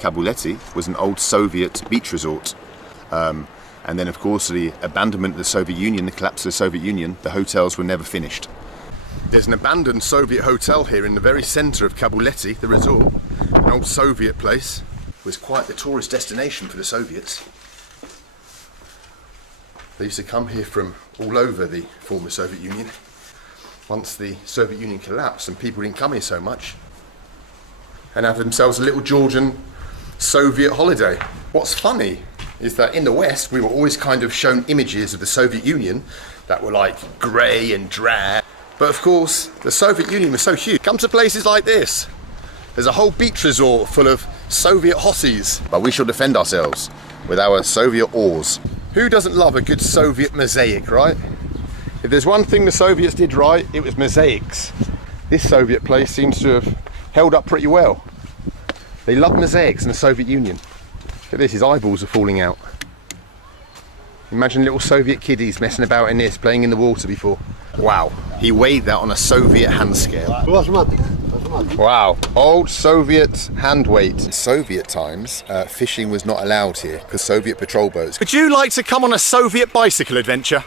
Kabuleti was an old Soviet beach resort. And then, of course, the abandonment of the Soviet Union, the collapse of the Soviet Union, the hotels were never finished. There's an abandoned Soviet hotel here in the very centre of Kabuleti, the resort, an old Soviet place. It was quite the tourist destination for the Soviets. They used to come here from all over the former Soviet Union. Once the Soviet Union collapsed and people didn't come here so much, and have themselves a little Georgian Soviet holiday. What's funny is that in the West we were always kind of shown images of the Soviet Union that were like grey and drab. But of course the Soviet Union was so huge. Come to places like this. There's a whole beach resort full of Soviet hotties. But we shall defend ourselves with our Soviet oars. Who doesn't love a good Soviet mosaic, right? If there's one thing the Soviets did right, it was mosaics. This Soviet place seems to have held up pretty well. They love mosaics in the Soviet Union. Look at this, his eyeballs are falling out. Imagine little Soviet kiddies messing about in this, playing in the water before. Wow, he weighed that on a Soviet hand scale. Wow, old Soviet hand weight. In Soviet times, fishing was not allowed here because Soviet patrol boats. Would you like to come on a Soviet bicycle adventure?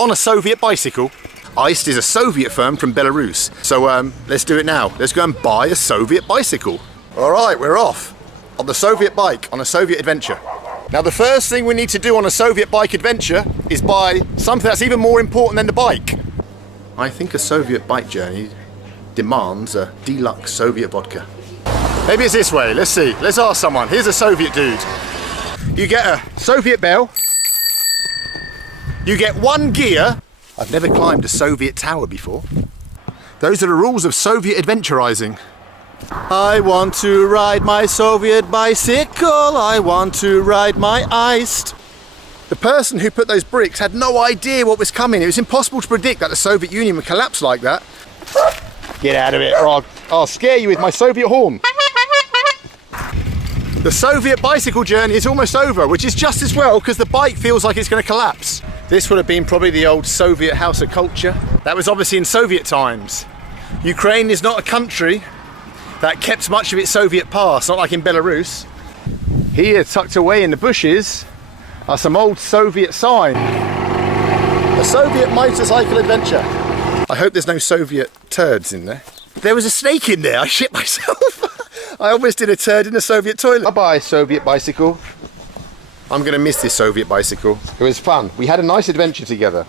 On a Soviet bicycle? ICE is a Soviet firm from Belarus. So let's do it now. Let's go and buy a Soviet bicycle. All right, we're off on the Soviet bike on a Soviet adventure. Now the first thing we need to do on a Soviet bike adventure is buy something that's even more important than the bike. I think a Soviet bike journey demands a deluxe Soviet vodka. Maybe it's this way, let's see. Let's ask someone. Here's a Soviet dude. You get a Soviet bell. You get one gear. I've never climbed a Soviet tower before. Those are the rules of Soviet adventurizing. I want to ride my Soviet bicycle. I want to ride my iced. The person who put those bricks had no idea what was coming. It was impossible to predict that the Soviet Union would collapse like that. Get out of it or I'll scare you with my Soviet horn. The Soviet bicycle journey is almost over, which is just as well because the bike feels like it's going to collapse. This would have been probably the old Soviet house of culture. That was obviously in Soviet times. Ukraine is not a country that kept much of its Soviet past, not like in Belarus. Here, tucked away in the bushes, are some old Soviet signs. A Soviet motorcycle adventure. I hope there's no Soviet turds in there. There was a snake in there, I shit myself. I almost did a turd in the Soviet toilet. Bye-bye, Soviet bicycle. I'm gonna miss this Soviet bicycle. It was fun. We had a nice adventure together.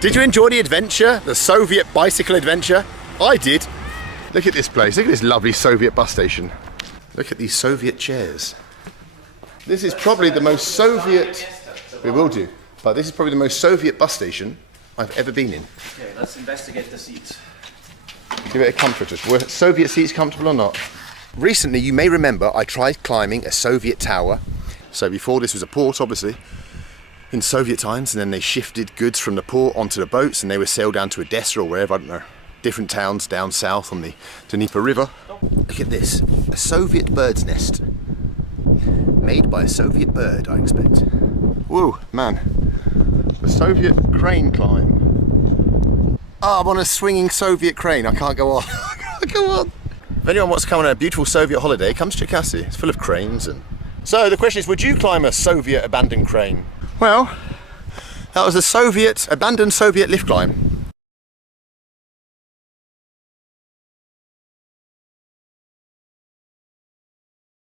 Did you enjoy the adventure? The Soviet bicycle adventure? I did. Look at this place. Look at this lovely Soviet bus station. Look at these Soviet chairs. This is probably the most Soviet... We will do. But this is probably the most Soviet bus station I've ever been in. Okay, let's investigate the seats. Give it a comfort. Were Soviet seats comfortable or not? Recently, you may remember, I tried climbing a Soviet tower. So before this was a port, obviously, in Soviet times, and then they shifted goods from the port onto the boats and they were sailed down to Odessa or wherever, I don't know, different towns down south on the Dnieper River. Look at this, a Soviet bird's nest. Made by a Soviet bird, I expect. Whoa, man, the Soviet crane climb. Oh, I'm on a swinging Soviet crane, I can't go on. I can't go on. If anyone wants to come on a beautiful Soviet holiday, come to Cherkasy. It's full of cranes and... So the question is, would you climb a Soviet abandoned crane? Well, that was a abandoned Soviet lift climb.